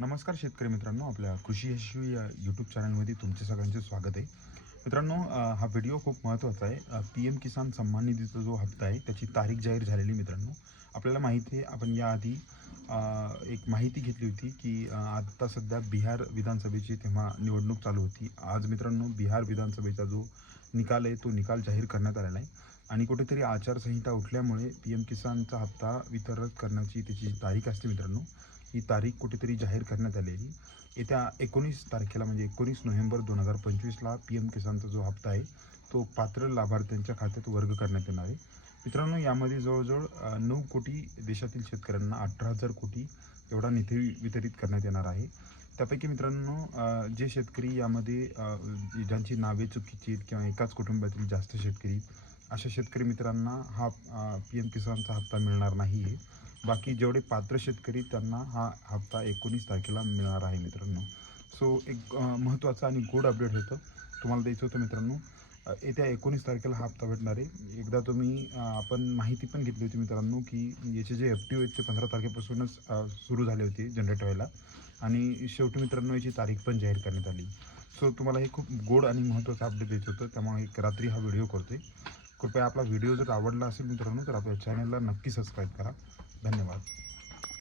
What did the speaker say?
नमस्कार शेतकरी मित्रांनो आपल्या कृषी यशस्वी या यूट्यूब चॅनलमध्ये तुमचे सगळ्यांचे स्वागत आहे. मित्रांनो हा व्हिडिओ खूप महत्त्वाचा आहे. पी एम किसान सन्मान निधीचा जो हप्ता आहे त्याची तारीख जाहीर झालेली मित्रांनो. आपल्याला माहिती आहे आपण याआधी एक माहिती घेतली होती की आत्ता सध्या बिहार विधानसभेची तेव्हा निवडणूक चालू होती. आज मित्रांनो बिहार विधानसभेचा जो निकाल आहे तो निकाल जाहीर करण्यात आलेला आहे. आणि कुठेतरी आचारसंहिता उठल्यामुळे पी एम किसानचा हप्ता वितरित करण्याची त्याची तारीख असते मित्रांनो. ही तारीख कुठेतरी जाहीर करण्यात आलेली. येत्या एकोणीस तारखेला म्हणजे एकोणीस नोव्हेंबर दोन हजार पंचवीसला पी एम किसानचा जो हप्ता आहे तो पात्र लाभार्थ्यांच्या खात्यात वर्ग करण्यात येणार आहे. मित्रांनो यामध्ये जवळजवळ नऊ कोटी देशातील शेतकऱ्यांना अठरा हजार कोटी एवढा निधी वितरित करण्यात येणार आहे. त्यापैकी मित्रांनो जे शेतकरी यामध्ये ज्यांची नावे चुकीची आहेत किंवा एकाच कुटुंबातील जास्त शेतकरी अशा शेतकरी मित्रांना हा पी एम किसानचा हप्ता मिळणार नाही आहे बाकी जेवढे पात्र शेतकरी त्यांना हा हप्ता एकोणीस तारखेला मिळणार आहे मित्रांनो. सो एक महत्त्वाचं आणि गुड अपडेट होतं. तुम्हाला द्यायचं होतं मित्रांनो. येत्या एकोणीस तारखेला हा हप्ता भेटणार आहे. एकदा तुम्ही आपण माहिती पण घेतली होती मित्रांनो की याचे जे एफ टी ओ आहेत ते पंधरा तारखेपासूनच सुरू झाले होते जनरेट व्हायला. आणि शेवटी मित्रांनो याची तारीख पण जाहीर करण्यात आली. सो तुम्हाला हे खूप गोड आणि महत्त्वाचं अपडेट द्यायचं होतं. त्यामुळे एक रात्री हा व्हिडिओ करतोय. कृपया आपला व्हिडिओ जर आवडला असेल मित्रांनो तर आपल्या चॅनलला नक्की सबस्क्राईब करा. धन्यवाद.